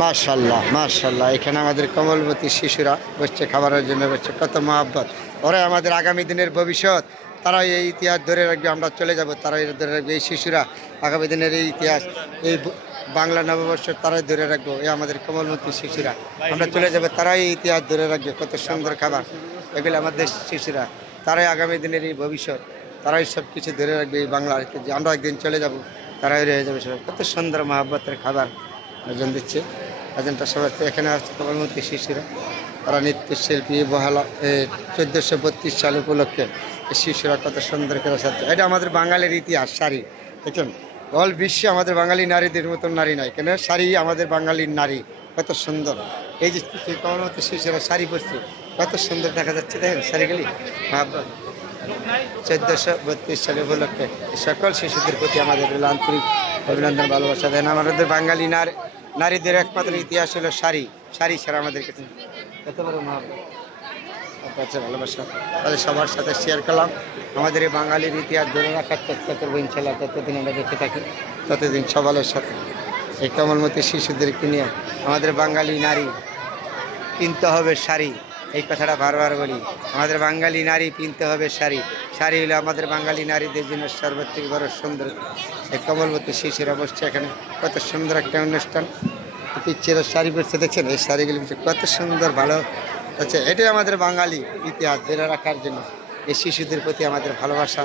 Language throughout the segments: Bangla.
মাশাল্লাহ মাশাল্লাহ, এখানে আমাদের কমলবতী শিশুরা বসছে, খাবারের জন্য বসছে, কত মহাব্বত। ওরা আমাদের আগামী দিনের ভবিষ্যৎ, তারা এই ইতিহাস ধরে রাখবে, আমরা চলে যাব, তারা ধরে রাখবে। এই শিশুরা আগামী দিনের এই ইতিহাস, এই বাংলা নববর্ষের তারাই ধরে রাখবো। এই আমাদের কমলবতী শিশুরা, আমরা চলে যাব, তারাই এই ইতিহাস ধরে রাখবে। কত সুন্দর খাবার এগুলো আমাদের শিশুরা, তারাই আগামী দিনের এই ভবিষ্যৎ, তারাই সব কিছু ধরে রাখবে এই বাংলার। যে আমরা একদিন চলে যাব, তারাই রয়ে যাবে সবাই। কত সুন্দর মহাব্বতের খাবার আয়োজন দিচ্ছে। আয়োজনটা সবাই এখানে আসছে কমলবতী শিশুরা, তারা নৃত্যশিল্পী বহালা 1432 সাল উপলক্ষে এই শিশুরা কত সুন্দর করে সাথে। এটা আমাদের বাঙালির ইতিহাস, শাড়ি দেখুন। অল বিশ্বে আমাদের বাঙালি নারীদের মতন নারী নাই, কেন শাড়ি আমাদের বাঙালির নারী, কত সুন্দর। এই যে কমলবতী শিশুরা শাড়ি পরছে, কত সুন্দর দেখা যাচ্ছে, দেখেন শাড়িগুলি। 1432 সালে উপলক্ষে সকল শিশুদের প্রতি আমাদের আন্তরিক অভিনন্দন, ভালোবাসা দেন। আমাদের বাঙালি নারীদের একমাত্র ইতিহাস হলো শাড়ি, শাড়ি ছাড়া আমাদের কাছে কত বড় কাছে ভালোবাসা, তাদের সবার সাথে শেয়ার করলাম। আমাদের এই বাঙালির ইতিহাস ধরে রাখার চেষ্টা করবো ইনশাল্লাহ। ততদিন আমরা বেঁচে থাকি, ততদিন সবালের সাথে এই কমলবতী শিশুদেরকে নিয়ে আমাদের বাঙালি নারী কিনতে হবে শাড়ি, এই কথাটা বারবার বলি। আমাদের বাঙালি নারী কিনতে হবে শাড়ি, শাড়ি হলো আমাদের বাঙালি নারীদের জন্য সর্বোচ্চ বড় সুন্দর। এই কমলবতী শিশুরা বসছে এখানে, কত সুন্দর একটা অনুষ্ঠান। পিচ্ছেরা শাড়ি পরছে দেখছেন, এই শাড়িগুলি কত সুন্দর, ভালো আচ্ছা। এটাই আমাদের বাঙালি ইতিহাস ধরে রাখার জন্য এই শিশুদের প্রতি আমাদের ভালোবাসা,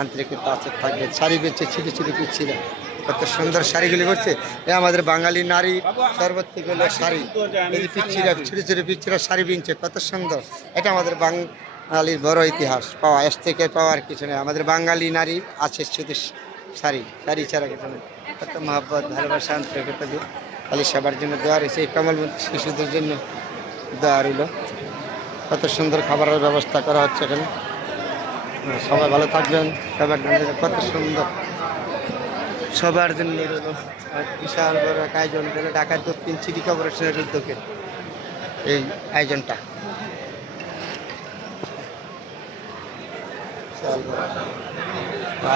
আন্তরিকতা আছে থাকবে। শাড়ি বেচছে ছোটো ছোটো পিচ্ছিরা, কত সুন্দর শাড়িগুলি করছে। এ আমাদের বাঙালি নারী সর্বোচ্চ হলো শাড়ি। এই পিচ্ছিরা ছোটো ছোটো পিচ্ছিরা শাড়ি বিনছে, কত সুন্দর। এটা আমাদের বাঙালির বড় ইতিহাস, পাওয়া এস থেকে পাওয়ার কিছু নেই। আমাদের বাঙালি নারী আছে শুধু শাড়ি, শাড়ি ছাড়া কিছু নেই। কত মহব্বত, ভালোবাসা, আন্তরিকতা দিয়ে খালি সবার জন্য দেওয়া রয়েছে। এই কমলবতী শিশুদের জন্য দেওয়া রইল। কত সুন্দর খাবারের ব্যবস্থা করা হচ্ছে এখানে। সবাই ভালো থাকবেন, সবার জন্য কত সুন্দর, সবার জন্য বিশাল বড় এক আয়োজন করে ঢাকা দক্ষিণ সিটি কর্পোরেশনের উদ্যোগে এই আয়োজনটা।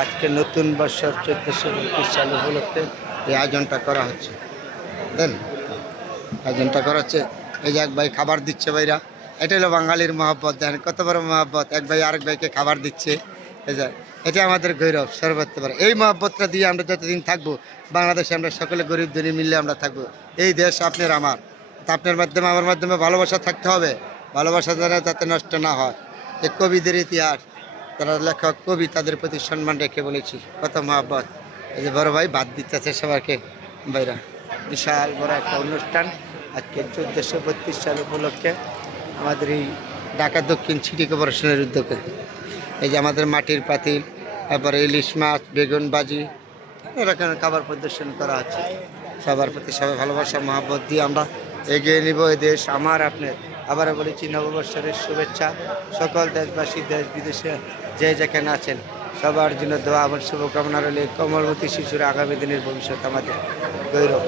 আজকে নতুন বছর 1432 সাল উপলক্ষে এই আয়োজনটা করা হচ্ছে। দেন আয়োজনটা করা হচ্ছে। এই যে এক ভাই খাবার দিচ্ছে, ভাইরা এটা হলো বাঙালির মহব্বত। দেখেন কত বড় মহব্বত, এক ভাই আরেক ভাইকে খাবার দিচ্ছে। এটা আমাদের গৌরব সর্বোচ্চ বড়। এই মহব্বতটা দিয়ে আমরা যতদিন থাকবো বাংলাদেশে, আমরা সকলে গরিব ধনী মিললে আমরা থাকবো। এই দেশ আপনার আমার, আপনার মাধ্যমে আমার মাধ্যমে ভালোবাসা থাকতে হবে, ভালোবাসা দ্বারা যাতে নষ্ট না হয়। এই কবিদের ইতিহাস, তারা লেখক কবি, তাদের প্রতি সম্মান রেখে বলেছি, কত মহব্বত। এই যে বড় ভাই ভাত দিচ্ছে সবাইকে, ভাইরা বিশাল বড় একটা অনুষ্ঠান আজকে 1432 সাল উপলক্ষে আমাদের এই ঢাকা দক্ষিণ সিটি কর্পোরেশনের উদ্যোগে। এই যে আমাদের মাটির পাতিল, তারপরে ইলিশ মাছ, বেগুন ভাজি, এরকম খাবার প্রদর্শন করা হচ্ছে। সবার প্রতি সবাই ভালোবাসা মহব্বত দিয়ে আমরা এগিয়ে নিব এই দেশ আমার আপনার। আবারও বলেছি নববর্ষের শুভেচ্ছা সকল দেশবাসী, দেশ বিদেশে যে যেখানে আছেন সবার জন্য দোয়া এবং শুভকামনা রইল। কমলবতী শিশুর আগামী দিনের ভবিষ্যৎ আমাদের গৌরব।